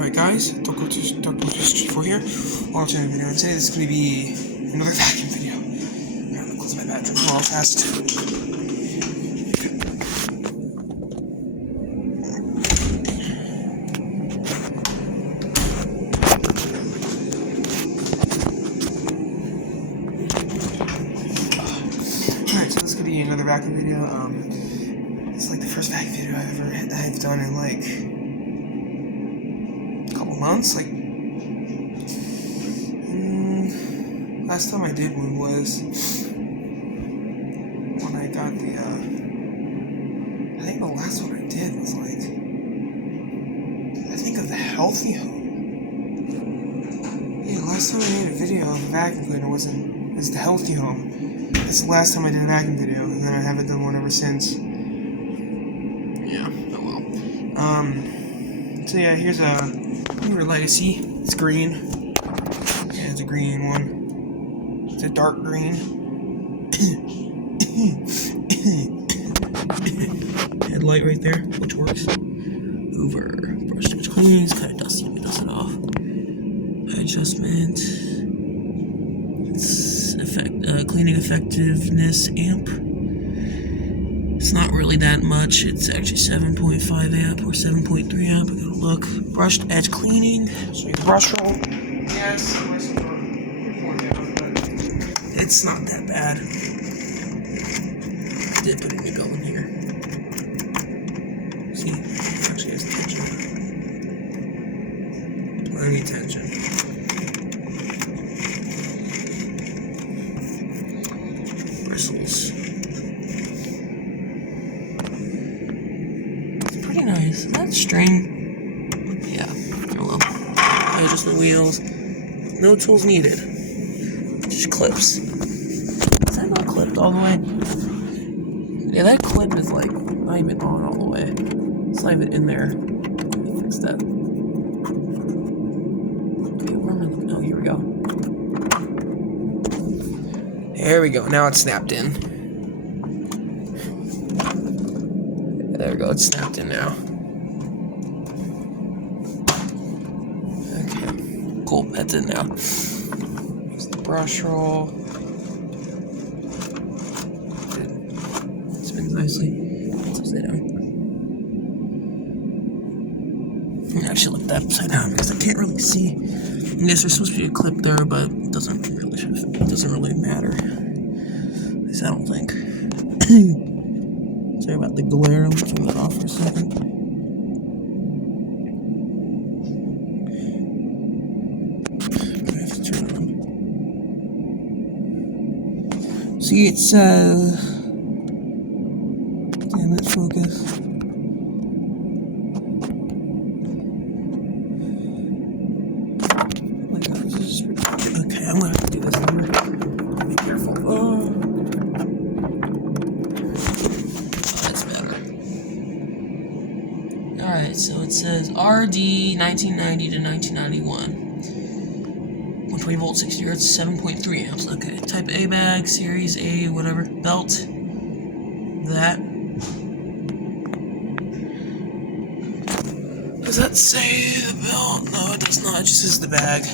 Alright guys, Dr. here. Welcome to the video, and today this is going to be another vacuum video. I'm going to close my bathroom real fast. Alright, so this is going to be another vacuum video. It's like the first vacuum video I've done in like months. Like last time I did one was when I got the I think the last one I did was like of the healthy home. Yeah, last time I made a video of a vacuum cleaner was the healthy home. That's the last time I did a vacuum video, and then I haven't done one ever since. Yeah, oh well. So yeah, here's a Hoover Legacy. It's green. Yeah, it's a green one. It's a dark green. Headlight right there, which works. Hoover. Brush which cleans. Kind of dusty. Let me dust it off. Adjustment. It's cleaning effectiveness amp. It's not really that much. It's actually 7.5 amp or 7.3 amp. I gotta look. Brushed edge cleaning. So you brush roll. Yes. It's not that bad. I did put a new in here. See, it actually has tension. Plenty of tension. Bristles. Pretty nice. That string, yeah, oh well. Adjustment wheels, no tools needed. Just clips. Is that not clipped all the way? Yeah, that clip is like not even on all the way. It's not even in there. Let me fix that. Okay, where am I looking? Oh, here we go. There we go. Now it's snapped in. There we go, it's snapped in now. Okay, cool, that's it now. Here's the brush roll. It spins nicely. It's upside down. I should lift that upside down because I can't really see. And yes, there's supposed to be a clip there, but it doesn't really matter. At least I don't think. Sorry about the glare, let me turn that off for a second. I have to turn it on. See, it says... Damn it, focus. Oh my god, this is just ridiculous. Okay, I'm gonna have to do this later. Be careful. Oh. Alright, so it says RD 1990 to 1991. 120 volt, 60 hertz, 7.3 amps. Okay, type A bag, series A, whatever. Belt. That. Does that say the belt? No, it does not. It just says the bag.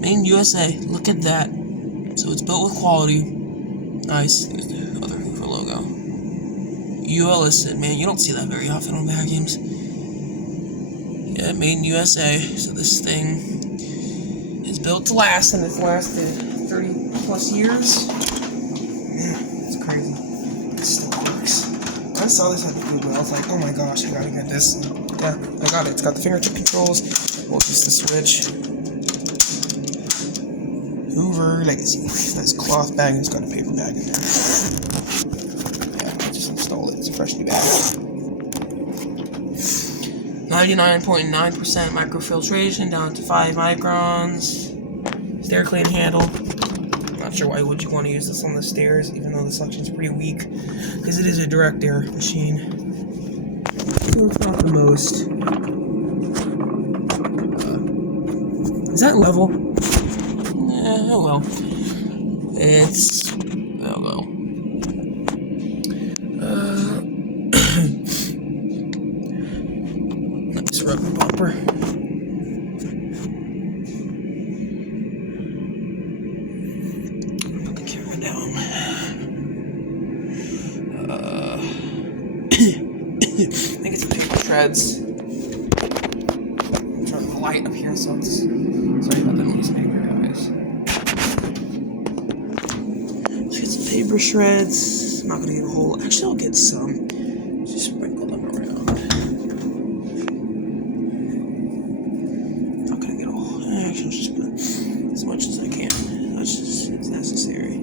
Made in USA. Look at that. So it's built with quality. Nice. There's the other Hoover logo. UL listed, man, you don't see that very often on vacuums. Yeah, made in USA, so this thing is built to last, and it's lasted 30 plus years. Yeah, it's crazy. It still works. I saw this at the goodwill, I was like, oh my gosh, I gotta get this. Yeah, I got it. It's got the fingertip controls, well, just the switch. Hoover Legacy. Nice cloth bag, and it's got a paper bag in there. It's a fresh new bag. 99.9% microfiltration down to 5 microns. Stair clean handle. Not sure why would you want to use this on the stairs, even though the suction's pretty weak, because it is a direct air machine. So it's not the most. Is that level? Oh well. It's oh well. just rub the bumper. Put the camera down. I think it's paper shreds. Turn the light up here so it's... Sorry about the noise maker, guys. Let's get some paper shreds. I'm not gonna get a whole... Actually, I'll get some. Just sprinkle them around. Not gonna get a whole... Actually, I'll just put as much as I can. That's just it's necessary.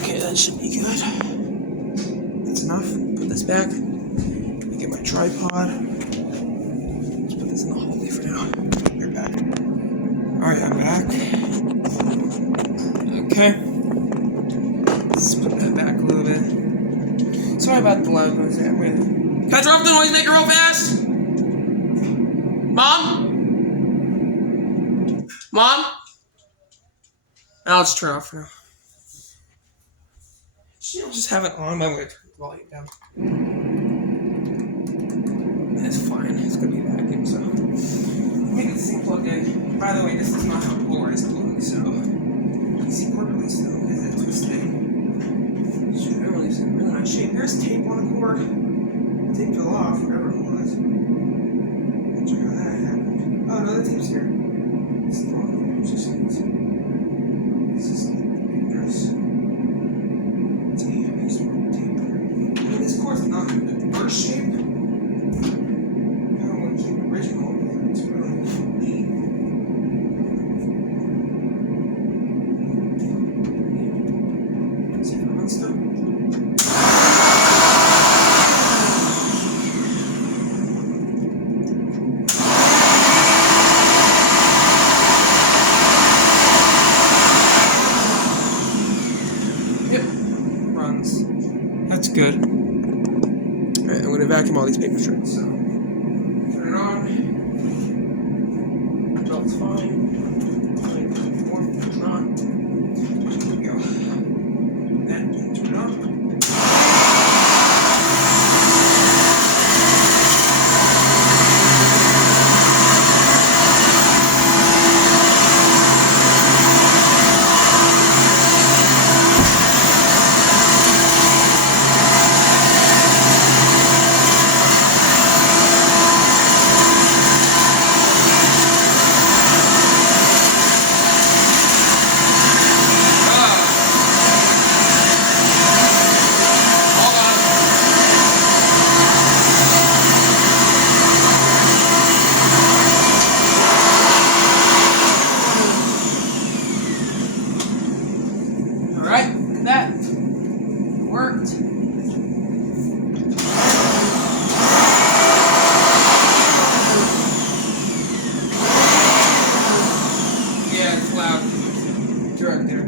Okay, that should be good. That's enough. Put this back. Get my tripod. Let's put this in the hallway for now. We're back. Alright, I'm back. Okay. Let's put that back a little bit. Sorry about the loud noise there. Can I drop the noise maker real fast? Mom? Mom? I'll just turn it off for now. I'll just have it on. I'm going to turn the volume down. It's fine. It's going to be vacuum, so. Make this thing plugged in. By the way, this is not how polarized plug, so. You see cord release though, is it twisted? Shoot, I really in really nice shape. There's tape on the cord. The tape fell off, whatever it was. Check how that happened. Oh no, the tape's here. It's the wrong one. It's just dangerous. Tape, makes more tape there. I mean, this cord's not in the worst shape. Original, it's really neat. See if it runs still. Yep, runs. That's good. Alright, I'm going to vacuum all these paper strips, so. Turn it on. Belt's fine. More, turn it on. Here we go. Then turn it on. That worked. Yeah, it's loud. Direct there.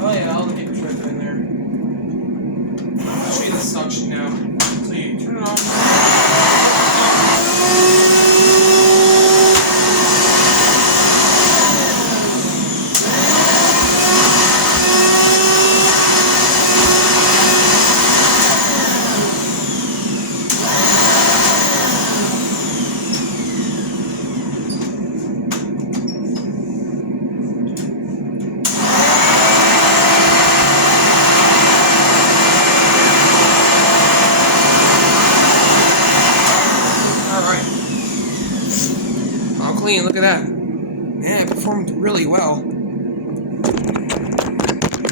Oh yeah, all the paper shreds are in there. I'll show you the suction now. So you turn it on. Clean, look at that. Man, it performed really well.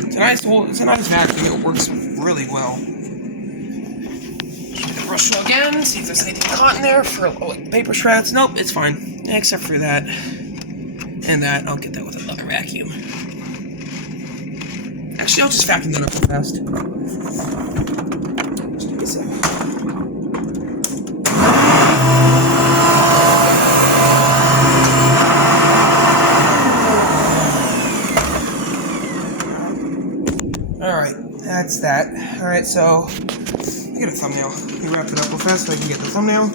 It's a nice vacuum, it works really well. Try the brush again, see if there's anything caught in there for like paper shreds. Nope, it's fine. Except for that. And that, I'll get that with another vacuum. Actually, I'll just vacuum that up real fast. Just give me a second. Alright, that's that. Alright, so, I get a thumbnail. Let me wrap it up real fast so I can get the thumbnail.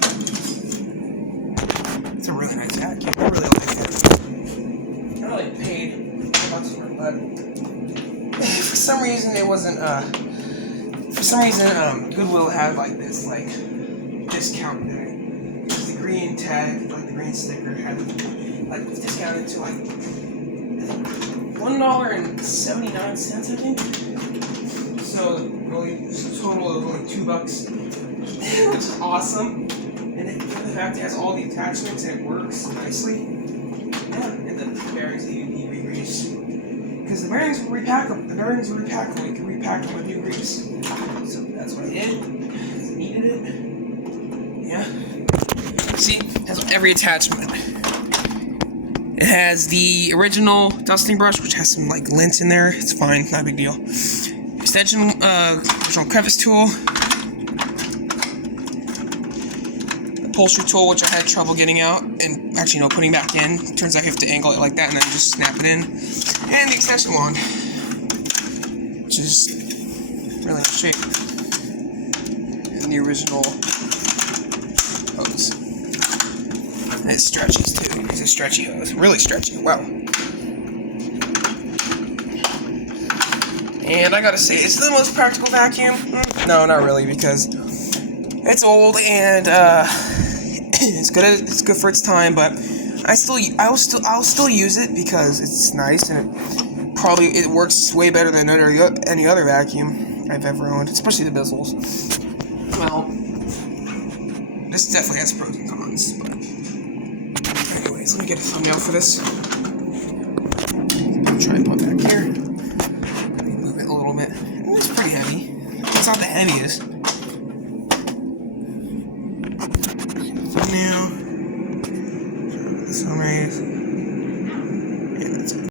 It's a really nice vacuum. I really like it. some reason it wasn't, for some reason, Goodwill had, like, this, like, discount in it. Because the green tag, like, the green sticker had, like, discounted to, like, $1.79, I think. So, total of only $2, which is awesome. And the fact it has all the attachments and it works nicely. Yeah, and the bearings need to be re-greased. Because the bearings were repackable. We could repack them with new grease. So that's what I did. Because I needed it. Yeah. See, it has every attachment. It has the original dusting brush, which has some like lint in there. It's fine, not a big deal. Extension, original crevice tool. Upholstery tool, which I had trouble getting out and actually putting back in. Turns out you have to angle it like that and then just snap it in. And the extension wand, which is really in shape. And the original hose. And it stretches too. It's a stretchy hose, really stretchy. Wow. And I gotta say, it's the most practical vacuum. No, not really, because it's old and it's good for its time. But I'll still use it because it's nice and it works way better than any other vacuum I've ever owned, especially the Bizzles. Well, this definitely has pros and cons. But anyways, let me get a thumbnail for this. Tripod back here. Move it a little bit. It's pretty heavy. It's not the heaviest. Thumbnail. This one right.